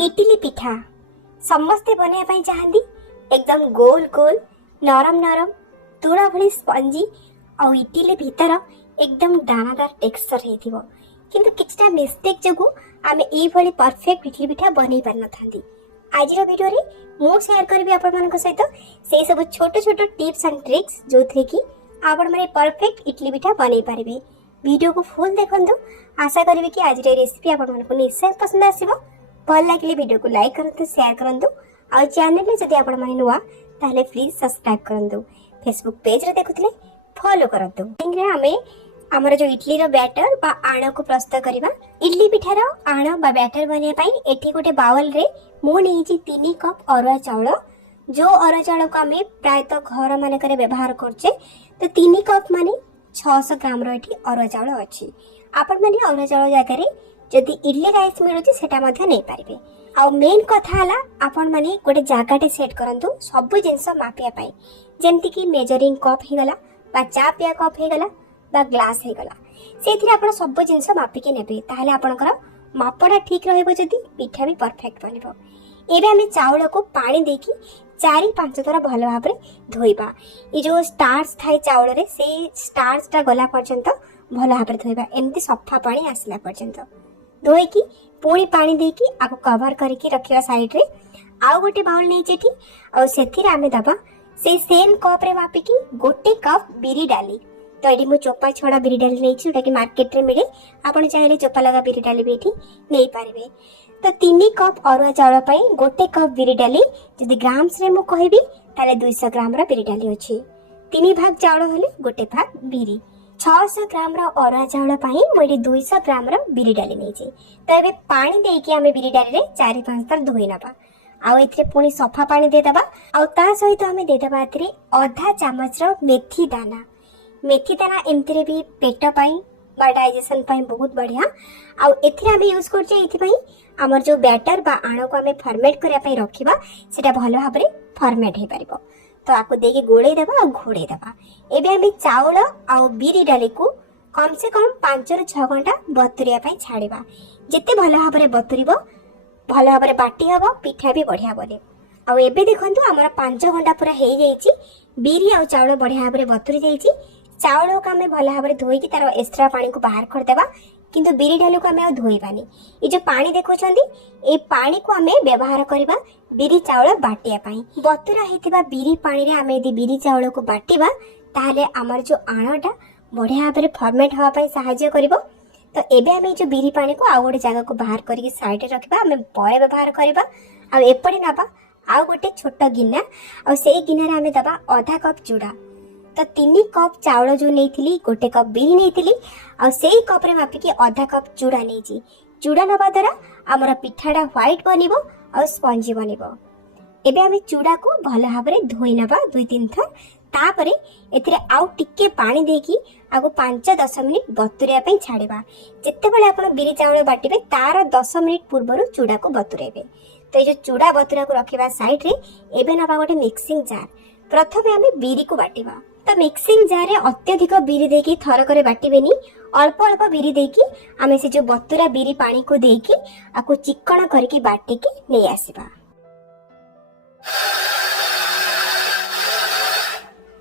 इडली पिठा समस्ते बनवाई चाहती एकदम गोल गोल नरम नरम तुड़ा भली स्पंजी और इडली भीतर एकदम दानादार टेक्सचर हो किंतु किछटा मिस्टेक जगु आमे ए भली परफेक्ट इडली पिठा बनै पार नथांती। आज वीडियो रे मु शेयर करबी आपण मानक सहित से सब छोट छोट टिप्स एंड ट्रिक्स जो थे कि आपण माने परफेक्ट इडली पिठा बनै पारिबे। वीडियो को फुल देखंतु। आशा करबी कि आज रे रेसिपी आपण मानक निश्चय पसंद आसीबो। भल लगे वीडियो को लाइक करंतु, शेयर करंतु और चैनल में जदि आपण माने नुआ ताले प्लीज सब्सक्राइब करंतु। फेसबुक पेज रे देखुतले फॉलो करंतु। इंग्रे हमें हमर जो इडली रो बैटर बा आण को प्रस्तुत करबा। इडली पिठा रो आण बा बैटर बने पई एठी गोटे बाउल रे मु नेछि 3 कप अरुआ चाउल। जो अरुआ चाउल को हमें प्राय तो घर माने करे व्यवहार करछे तो 3 कप माने 600 ग्राम रो एठी अरुआ चाउल अछि। आपण माने अरुआ चाउल जागा रे जदि इडली राइस मिलुची सेटा मध्ये नै पारिबे। आ मेन कथा हला आपण माने गोटे जागाटे सेट करंतु सब जिंस मापिया पाई, जेमति कि मेजरिंग कप हे गला बा चा पिया कप हे गला बा ग्लास हे गला, सेथिरे आपण सब जिंस मापि के नेबे ताहले आपणकर मापडा ठीक रहइबो, जदि पिठा भी परफेक्ट बनिबो। एबे हम चाउल को पानी देकी 4-5 थर भल भाबरे धोइबा। ए जो स्टार्च थाई चाउल रे से स्टार्च ता गला पर्यंत भल भाबरे धोइबा। एमति सफा पानी आसला पर्यंत धोईकी पुणी पानी देकी आको कवर करके रखिया साइड रे। आउ गोटे बाउल नै जेठी और सेथिरे आमे दबा से सेम कप रे मापिकी गोटे कप बिरी डाली। तो एडी मु चोपा छडा बिरी डाली नै छि, कि मार्केट रे मिले। आपण चाहिले चोपा लगा बिरी डाली भी एठी नै पारिबे। तो 3 कप अरुआ चाउल पई गोटे कप बिरी डाली जदि ग्राम्स रे मु कहबी ताले 200 ग्राम रा बिरी डाली अछि। 3 भाग चाउल हले गोटे भाग बिरी। 600 ग्राम रा अरुआ चाउल पई मोडी 200 ग्राम रा बिरी डाली नै छि। तो एबे पानी देकी हमें बिरी डाली रे 4-5 थर धोई नबा। आ एथिरे पुणी सफा पानी दे दबा। आ ता सहित हमें दे दबा एथिरे आधा चम्मच रो मेथी दाना। मेथी दाना एमतिरे भी पेट पई बा डाइजेशन पई बहुत बढ़िया। आ एथिरे हमें यूज करछे एथि पई हमर जो बैटर बा आण को हमें फॉर्मेट करिया पई रखिबा, सेटा भलो भाबरे फॉर्मेट हे परिबो। तो आपको देके गोड़े दबा और घोड़े दबा। एबे हमें चाउल और बिरी डाली को कम से कम 5-6 घंटा बतुरिया पई छाड़ीबा। जेते भलो भाबरे बतुरिबो भलो भाबरे बाटी हबो, पिठा भी बढ़िया बने। आ एबे देखंतु हमरा 5 घंटा पूरा हे जाईची। बिरी और चाउल बढ़िया भाबरे बतुरी जाईची। चाउल को हमें भलो भाबरे धोई कि तार एक्स्ट्रा पानी को बाहर कर देबा, किंतु बिरी डाली को हमें आ धोइबानी। ए जो पानी देखुछंदी ए पानी को हमें व्यवहार करबा बिरी चाउल बाटिया पाई। बतुरा हेतिबा बिरी पानी रे हमें यदि बिरी चाउल को बाटिबा ताहले हमर जो आणटा बढ़िया भाबरे फॉर्मेट हवा पाई सहायता करिवो। तो एबे हमें जो बिरी पानी को आ गोटे जगह को बाहर करके साइड रे रखबा, हमें परे व्यवहार करबा। आ एपटे नबा आ गोटे छोट गिन्ना और सेई गिन्ना रे हमें दबा आधा कप चूड़ा। तो 3 कप चाउल जो नेइथिली गोटे कप बिरी नेइथिली और सेई कप रे मापिकी आधा कप चूड़ा नेइची। चूड़ा नबा द्वारा हमर पिठाडा व्हाइट बनिबो और स्पंजी बनिबो। एबे हमें चूड़ा को भलो भाबरे धोई नबा 2-3 थर। तापरे एथिरे आउ टिके पानी देकी आगो 5-10 मिनिट बतुरिया पई छाड़ीबा। जेते बेले आपण बिरी चाउल बाटिबे तार 10 मिनिट पूर्वरु चूड़ा को बतुरेबे। तो ए जो चूड़ा बतुरा को रखिबा साइड रे। एबे नबा गोटे मिक्सिंग जार। प्रथमे हमें बिरी को बाटिबा। तो मिक्सिंग जार रे अत्यधिक बिरी देकी थर करे बाटिबेनी, अल्प अल्प बिरी देकी हमें से जो बतुरा बिरी पानी को देकी आको चिकण करके बाटिकी नै आसीबा।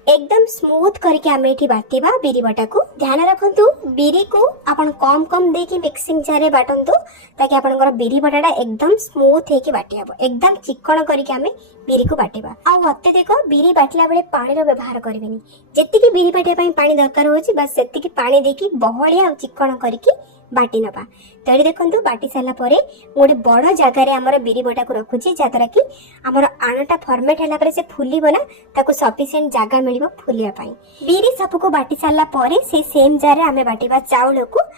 एकदम स्मूथ करके हमें एठी बाटिबा बिरी बटा को। ध्यान रखंतु बिरी को आपण कम कम देकी मिक्सिंग जार रे बाटंतु ताकि आपनकर बिरी बटाटा एकदम स्मूथ हेकी बाटी हबो। एकदम चिकण करके हमें बिरी को बाटिबा। आ हते देखो बिरी बाटला बेले पानी रो व्यवहार करबेनी। जेतिकी बिरी बाटिया पई पानी दरकार होची बस सेतिकी पानी देकी बहलिया और चिकण करके बाटी नबा। तो ये देखंतु बाटी साला परे गोटे बड़ जगह रे हमर बिरी बटा को रखुची, जतरा कि हमर आणाटा फॉर्मेट हला परे से फुलीबो ना, ताको सफिशिएंट जगह मिलिबो फुलिया पई। बिरी सब को बाटी साला परे से सेम जार रे हमें बाटीबा चाउल को।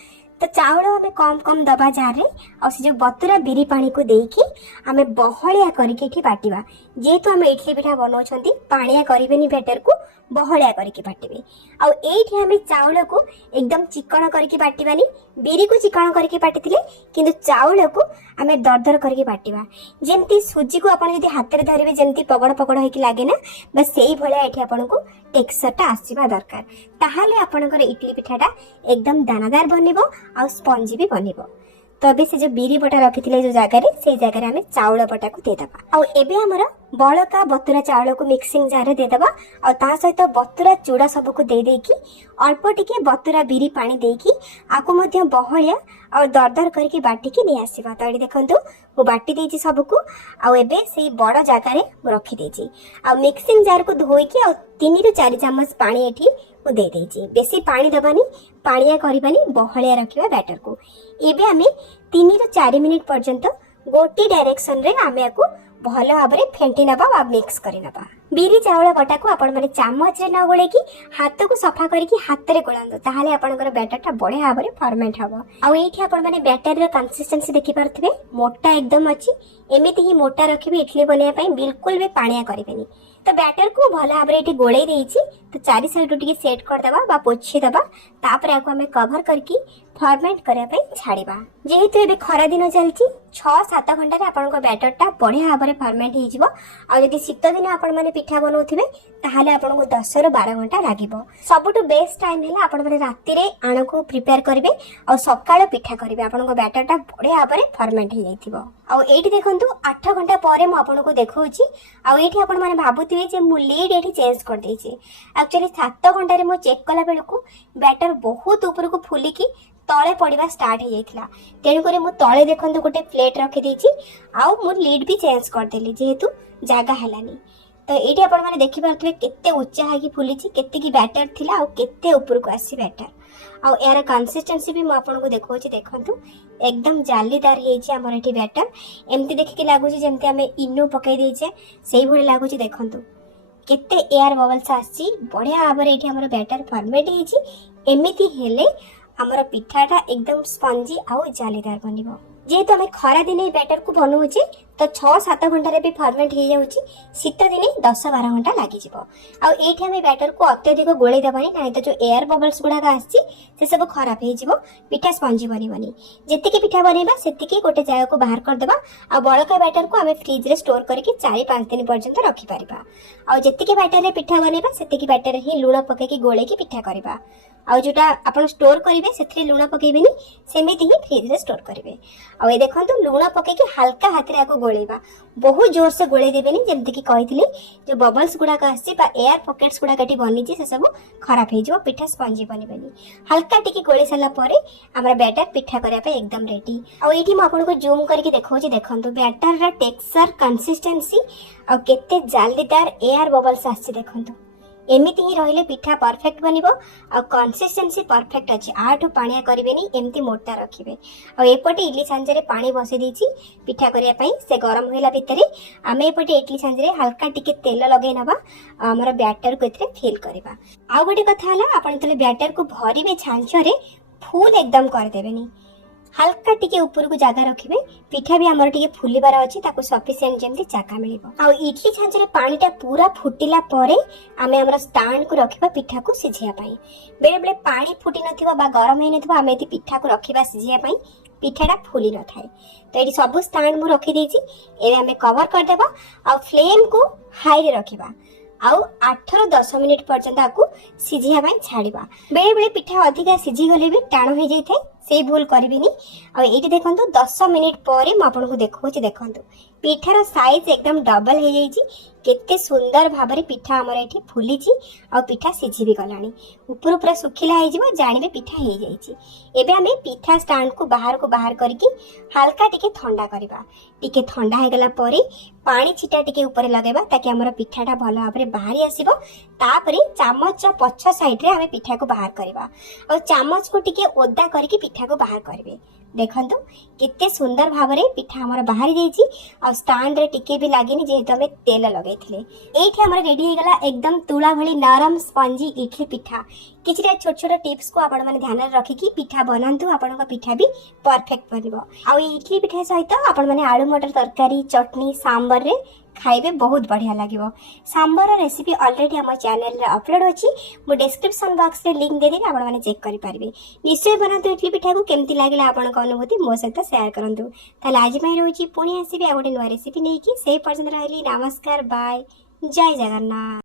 तो चाउल हमें कम कम दबा जार रे और से जो बतुरा बिरी पानी को देकी हमें बहलिया करके एठी बाटीबा। जेहेतु हमें इडली पिठा बनाउछंती पानिया करिबेनी, बैटर को बहलिया करके बाटिबे। आ एठी हमें चाउल को एकदम चिकण करके बाटीबानी। बिरी को चिकण करके बाटिथिले किंतु चाउल को हमें दरदर करके बाटीबा। जेमती सुजी को आपण यदि हाथ रे धरिबे जेमती पगड़ पगड़ हेकी लागे ना, बस सेही भलिया एठी आपण को टेक्सचरटा आसीबा दरकार। ताहाले आपणकर इडली पिठाटा एकदम दानादार बनिबो और स्पंजी भी बनिबो। तो अबे से जो बिरी बटा रखिथिले जो जगह रे से जगह रे हमें चाउल बटा को दे दबा। आ एबे हमर बळका बतुरा चाउल को मिक्सिंग जार रे दे दबा आ ता सहित बतुरा चूड़ा सब को दे देकी अल्प टिके बतुरा बिरी पानी देकी आको मध्य बहलिया और दरदर करके बाटी की नहीं आसीबा। तो एडी देखंतु मु बाटी देछि सब को आ एबे से बड़ जगह रे रखी देछि आ मिक्सिंग जार को धोई की आ 3 ରୁ 4 चम्मच पानी एठी मु दे देछि। बेसी पानी दबानी पानिया करबानी बहलिया रखिबा बैटर को। एबे हमें 3 ରୁ 4 मिनिट पर्यंत गोटी डायरेक्शन रे आमे आको भल भाव में फेंटी नबा बा मिक्स करी नबा। बिरी चाउल बटा को आपण माने चामच रे न गोळे की हाथ को सफा करके हाथ रे गोळांदो ताहाले आपनकर बैटर टा बढ़िया भाव में फर्मेंट हबो। आ एठी आपण माने बैटर रे कंसिस्टेंसी देखि पारथिबे मोटा एकदम अछि। एमिति ही मोटा रखिबे इडली बनिया पई बिल्कुल भी पानिया करिबेनी। तो बैटर को भल भाव में गोळे देइछि तो चारि साइड टिके सेट कर देबा बा पोछि देबा तापर आको हमें कवर करके फर्मेंट करिया पई छाड़ीबा। जेहेतु एबे खरा दिन चलछि 6-7 घंटा रे आपन को बैटर टा बढ़िया भाव में फर्मेंट हि जिवो। आ यदि शीत दिन आपन माने पिठा बनौथिबे ताहाले आपन को 10 ରୁ 12 घंटा लागिवो। सबटु बेस्ट टाइम हैला आपन माने राती रे आण को प्रिपेयर करिवे और सकाळ पिठा करिवे आपन को बैटर टा बढ़िया भाव में फर्मेंट हि जाइथिबो। आ एठी देखंतु 8 घंटा परे म आपन को देखौछि। आ एठी आपन माने भाबुथिबे जे मु लीड एठी चेंज कर देछि। एक्चुअली 7 घंटा रे म चेक कला बेल को बैटर बहुत ऊपर को फुली की तळे पड़िबा स्टार्ट हो जाइथिला। तेनु करे मु तळे देखंतु गोटे प्लेट रखि देछि आउ मु लीड भी चेंज कर देली जेहेतु जागा हलानी। तो एठी आपण माने देखि पारथबे केते उच्चा हाकी फुली छि केते की बैटर थिला आ केते ऊपर को आसी बैटर। आ यार कंसिस्टेंसी भी मु आपण को देखौछि देखंतु एकदम जालीदार हे छि हमर एठी बैटर। एम्ति देखि के लागु छि जेम्ति हमें इनो पकाई देइ छै सेही भଳି लागु छि देखंतु केते एयर बबल्स आछि बढ़िया भाव में एठी हमर बैटर फॉर्मेट हे छि। एमिति हेले हमर पिठाटा एकदम स्पंजी आउ जालीदार बनिबो। जेहेतु हमें खरा दिने बैटर को बनौचे तो 6-7 घंटा रे भी फर्मेंट हो जाउची। शीत दिने 10-12 घंटा लागि जिवो। आ एठी हमें बैटर को अत्यधिक गोळी देबानी नाही तो जो एयर बबल्स गुडा आछि से सब खराब हो जिवो पिठा स्पंजी बनिबनी। जेतिके पिठा बनेबा सेतिके गोटे जगह को बाहर कर देबा आ बळका बैटर को हमें फ्रिज रे स्टोर करके 4-5 दिन पर्यंत रखि परिबा। आ जेतिके बैटर रे पिठा बनेबा सेतिके बैटर ही लूण पके की गोळे की पिठा करबा। आ जोटा आपण स्टोर करिवे सेथरे लूण पकेबेनी सेमिति ही फ्रिज रे स्टोर करिवे। आ ए देखंतु लूण पके की हल्का हाथ रे आको गोळेबा बहुत जोर से गोळे देबेनी जेमति की कहितली जो बबल्स गुडा का आसी बा एयर पॉकेट्स गुडा कटी बनी छि से सब खराब हे जो पिठा स्पंजी बनिबेनी। हल्का टिकी गोळे सला परे हमरा बैटर पिठा करिया पे एकदम रेडी। आ एठी म आपन को जूम करके देखौछि देखंतु बैटर रा टेक्सचर कंसिस्टेंसी आ केते जालीदार एयर बबल्स आछि देखंतु। एमिति ही रहिले पिठा परफेक्ट बनिबो आ कंसिस्टेंसी परफेक्ट अछि। आठो पानिया करिवेनी एमिति मोटा रखिबे। आ एपटे इडली सांजे रे पानी बसे दीची पिठा करिया पई से गरम होइला भितरे आमे एपटे इडली सांजे रे हल्का टिके तेल लगै नबा हमर बैटर को एथरे फिल करबा। आ गोटे कथा हला आपण तले बैटर को भरिबे छांच रे फुल एकदम कर देबेनी हल्का टिके ऊपर को जगह रखिबे। पिठा भी हमर टिके फुलिबार अछि ताको सफिशिएंट जेमति जगह मिलिबो। आ इडली छांच रे पानीटा पूरा फुटिला परे आमे हमर स्टैंड को रखिबा पिठा को सिझिया पई। बेले बेले पानी फुटी नथिबो बा गरम हे नथिबो आमे एति पिठा को रखिबा सिझिया पई पिठाटा फुली न थाए। तो एटी सब स्टैंड मु रखि देछि। एबे हमें कवर कर देबा आ फ्लेम को हाई रे रखिबा आउ 8 ରୁ 10 मिनिट पर्यंत आकु सिझिया पई छाड़ीबा। बेले बेले पिठा अधिका सिझी गले भी टाण हो जाय थाए से भूल करिवेनी। आ एटी देखंतु 10 मिनिट परे म आपन को देखौछि देखंतु पिठार साइज एकदम डबल हे जाईछि। केते सुंदर भाबरे पिठा हमर एठी फुली छि आ पिठा सिझी भी गलानी ऊपर ऊपर सुखिला हे जिवो जानिबे पिठा हे जाईछि। एबे हमें पिठा स्टैंड को बाहर करके हल्का टिके ठंडा करबा। टिके ठंडा हे गला परे पानी छिटा टिके ऊपर लगेबा ताकि हमर पिठाटा भलो भाबरे बाहरी आसीबो। तापरे चामच पछ साइड रे हमें पिठा को बाहर करबा और चामच को टिके ओदा करके पिठा को बाहर करबे। देखंतु केते सुंदर भाबरे पिठा हमर बाहरी जाईछि आ स्टैंड रे टिके भी लागिनी जेहेतु हमें तेल लगैथिले। एठी हमर रेडी हे गला एकदम तुला भली नरम स्पंजी इडली पिठा। किछटा छोट छोट टिप्स को आपण माने ध्यान रखि की पिठा बनांतु आपण का पिठा भी परफेक्ट बनिबो। आ इडली पिठा सहित आपण माने आलू मटर तरकारी चटनी सांबर रे खाइबे बहुत बढ़िया लागिवो। सांबर रेसिपी ऑलरेडी हम चैनल रे अपलोड अछि। मो डिस्क्रिप्शन बॉक्स रे लिंक दे देबी आपण माने चेक करि पारिबे। निश्चय बनातु इडली पिठा को केमति लागिला आपण का अनुभूति मो सहित शेयर करंतु। ताले आज पई रहउची पुणी आसीबे आ गोटे नवा रेसिपी नै कि सेही पर्यंत रहली। नमस्कार बाय जय जगन्नाथ।